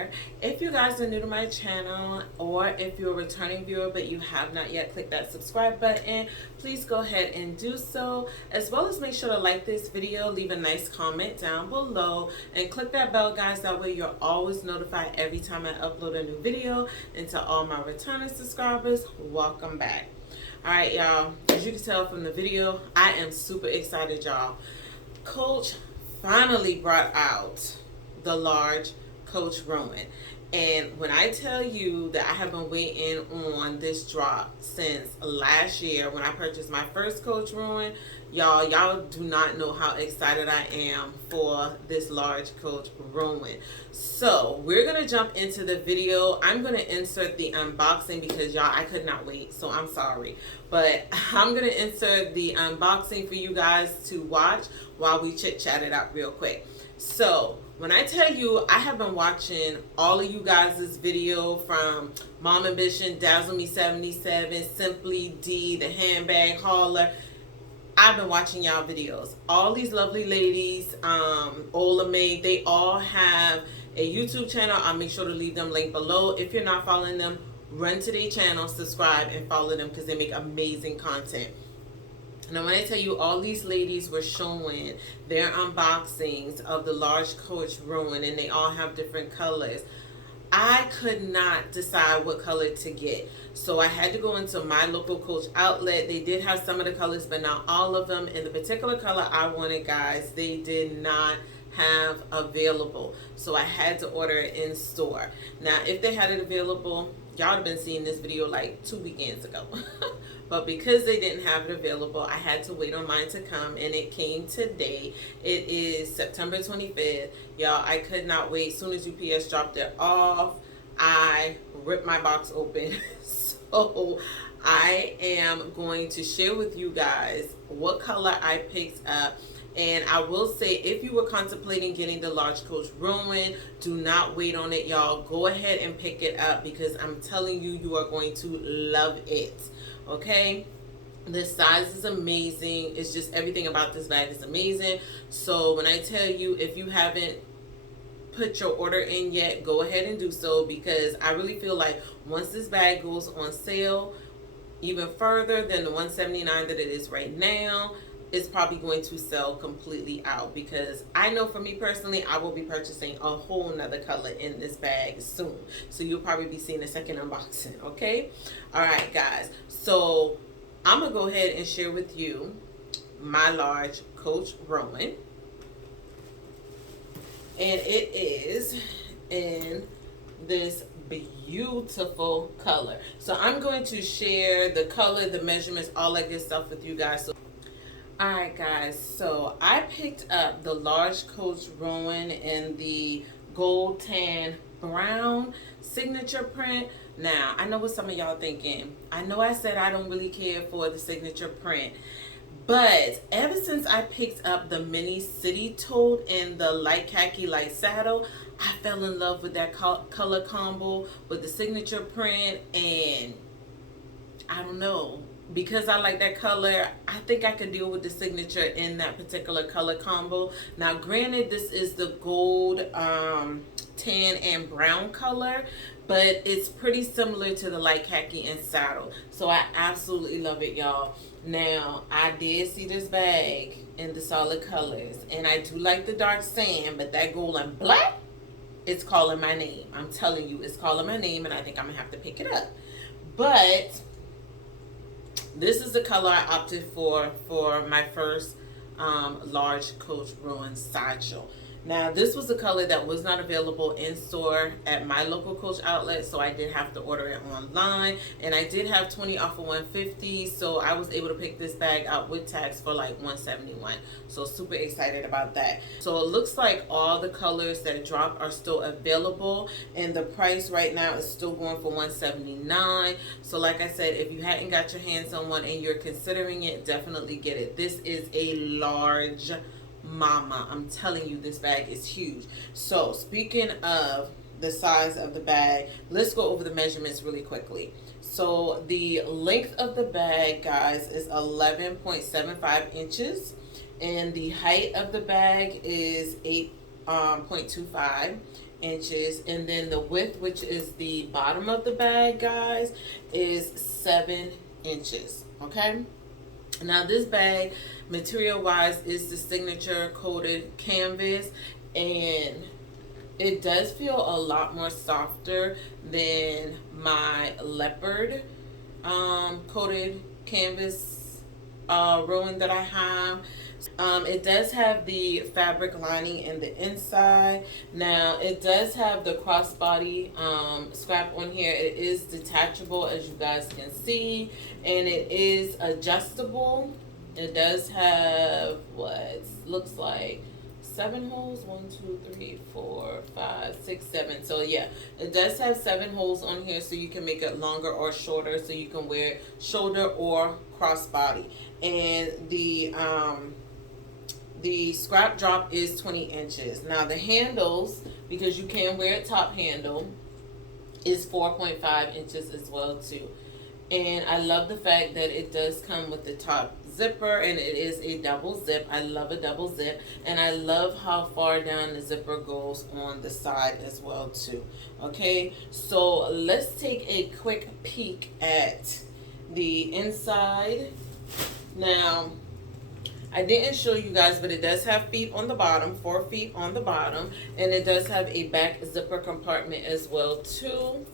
there. If you guys are new to my channel, or if you're a returning viewer but you have not yet clicked that subscribe button, please go ahead and do so, as well as make sure to like this video, leave a nice comment down below, and click that bell, guys. That way you're always notified every time I upload a new video. And to all my returning subscribers, welcome back. Alright, y'all, as you can tell from the video, I am super excited, y'all. Coach finally brought out the large Coach Rowan. And when I tell you that I have been waiting on this drop since last year when I purchased my first Coach Rowan, y'all do not know how excited I am for this large Coach Rowan. So we're gonna jump into the video. I'm gonna insert the unboxing because y'all, I could not wait, so I'm sorry, but I'm gonna insert the unboxing for you guys to watch while we chit chat it out real quick. So when I tell you, I have been watching all of you guys' video, from Mom Ambition, Dazzle Me 77, Simply D, the Handbag Hauler. I've been watching y'all videos. All these lovely ladies, Ola May, they all have a YouTube channel. I'll make sure to leave them linked below. If you're not following them, run to their channel, subscribe, and follow them because they make amazing content. Now, when I tell you, all these ladies were showing their unboxings of the large Coach Rowan, and they all have different colors, I could not decide what color to get. So I had to go into my local Coach outlet. They did have some of the colors, but not all of them. And the particular color I wanted, guys, they did not have available. So I had to order it in store. Now, if they had it available, y'all have been seeing this video like 2 weekends ago. But because they didn't have it available, I had to wait on mine to come, and it came today. It is September 25th. Y'all, I could not wait. As soon as UPS dropped it off, I ripped my box open. So I am going to share with you guys what color I picked up. And I will say, if you were contemplating getting the large Coach Rowan, do not wait on it, y'all. Go ahead and pick it up because I'm telling you, you are going to love it. Okay, the size is amazing. It's just everything about this bag is amazing. So when I tell you, if you haven't put your order in yet, go ahead and do so, because I really feel like once this bag goes on sale even further than the $179 that it is right now, it's probably going to sell completely out, because I know for me personally, I will be purchasing a whole nother color in this bag soon. So you'll probably be seeing a second unboxing, okay? All right, guys. So I'm going to go ahead and share with you my large Coach Rowan. And it is in this beautiful color. So I'm going to share the color, the measurements, all that good stuff with you guys. So alright, guys, so I picked up the large Coach Rowan in the gold tan brown signature print. Now, I know what some of y'all thinking. I know I said I don't really care for the signature print, but ever since I picked up the Minnie City Tote in the light khaki light saddle, I fell in love with that color combo with the signature print. And I don't know, because I like that color, I think I could deal with the signature in that particular color combo. Now, granted, this is the gold, tan, and brown color, but it's pretty similar to the light khaki and saddle. So I absolutely love it, y'all. Now, I did see this bag in the solid colors, and I do like the dark sand, but that gold and black, it's calling my name. I'm telling you, it's calling my name, and I think I'm gonna have to pick it up. But this is the color I opted for my first large Coach Rowan satchel. Now, this was a color that was not available in store at my local Coach outlet, so I did have to order it online. And I did have 20 off of 150, so I was able to pick this bag out with tax for like $171. So super excited about that. So it looks like all the colors that dropped are still available, and the price right now is still going for $179. So like I said, if you hadn't got your hands on one and you're considering it, definitely get it. This is a large mama. I'm telling you, this bag is huge. So speaking of the size of the bag, let's go over the measurements really quickly. So the length of the bag, guys, is 11.75 inches, and the height of the bag is 8.25, inches, and then the width, which is the bottom of the bag, guys, is 7 inches. Okay. Now this bag, material wise, is the signature coated canvas, and it does feel a lot more softer than my leopard coated canvas Rowan that I have. It does have the fabric lining in the inside. Now it does have the crossbody scrap on here. It is detachable, as you guys can see, and it is adjustable. It does have what looks like 7 holes. 1, 2, 3, 4, 5, 6, 7. So yeah, it does have 7 holes on here, so you can make it longer or shorter, so you can wear it shoulder or crossbody. And the scrap drop is 20 inches. Now the handles, because you can wear a top handle, is 4.5 inches as well too. And I love the fact that it does come with the top zipper, and it is a double zip. I love a double zip, and I love how far down the zipper goes on the side as well too. Okay, so let's take a quick peek at the inside. Now I didn't show you guys, but it does have feet on the bottom, 4 feet on the bottom, and it does have a back zipper compartment as well too.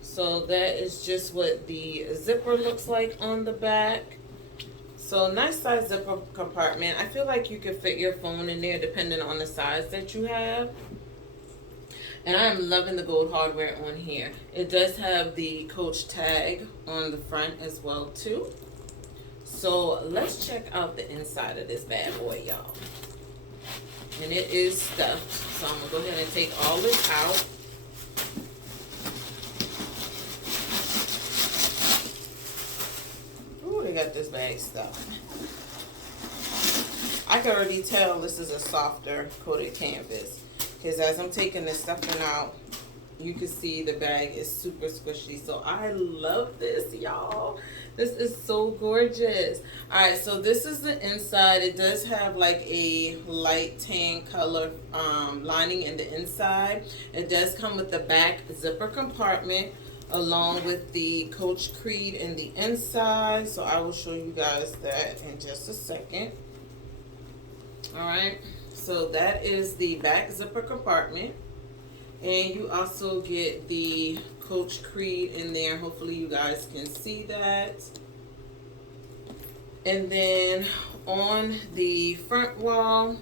So that is just what the zipper looks like on the back. So nice size zipper compartment. I feel like you could fit your phone in there depending on the size that you have. And I'm loving the gold hardware on here. It does have the Coach tag on the front as well too. So let's check out the inside of this bad boy, y'all. And it is stuffed. So I'm gonna go ahead and take all this out. Ooh, they got this bag stuffed. I can already tell this is a softer coated canvas, because as I'm taking this stuffing out, you can see the bag is super squishy. So I love this, y'all. This is so gorgeous. All right, so this is the inside. It does have like a light tan color lining in the inside. It does come with the back zipper compartment along with the Coach Creed in the inside. So I will show you guys that in just a second. All right, so that is the back zipper compartment. And you also get the Coach Creed in there. Hopefully you guys can see that. And then on the front wall,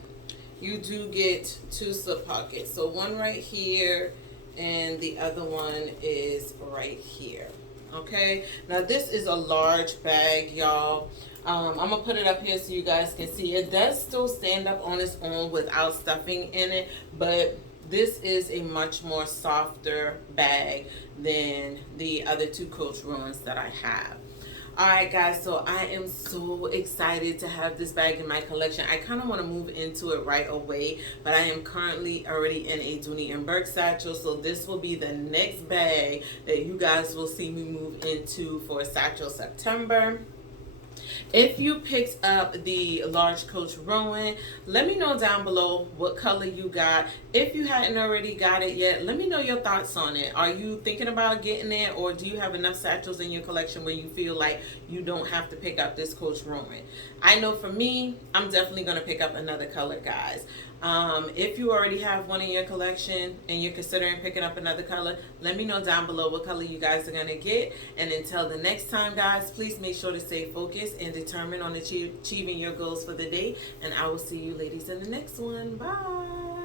you do get 2 slip pockets. So one right here, and the other one is right here. Okay, now this is a large bag, y'all. I'm gonna put it up here so you guys can see. It does still stand up on its own without stuffing in it, but this is a much more softer bag than the other 2 Coach Rowans that I have. Alright guys, so I am so excited to have this bag in my collection. I kind of want to move into it right away, but I am currently already in a Dooney and Burke satchel, so this will be the next bag that you guys will see me move into for Satchel September. If you picked up the large Coach Rowan, let me know down below what color you got. If you hadn't already got it yet, let me know your thoughts on it. Are you thinking about getting it, or do you have enough satchels in your collection where you feel like you don't have to pick up this Coach Rowan? I know for me, I'm definitely going to pick up another color, guys. If you already have one in your collection and you're considering picking up another color, let me know down below what color you guys are going to get. And until the next time, guys, please make sure to stay focused and determined on achieving your goals for the day. And I will see you ladies in the next one. Bye.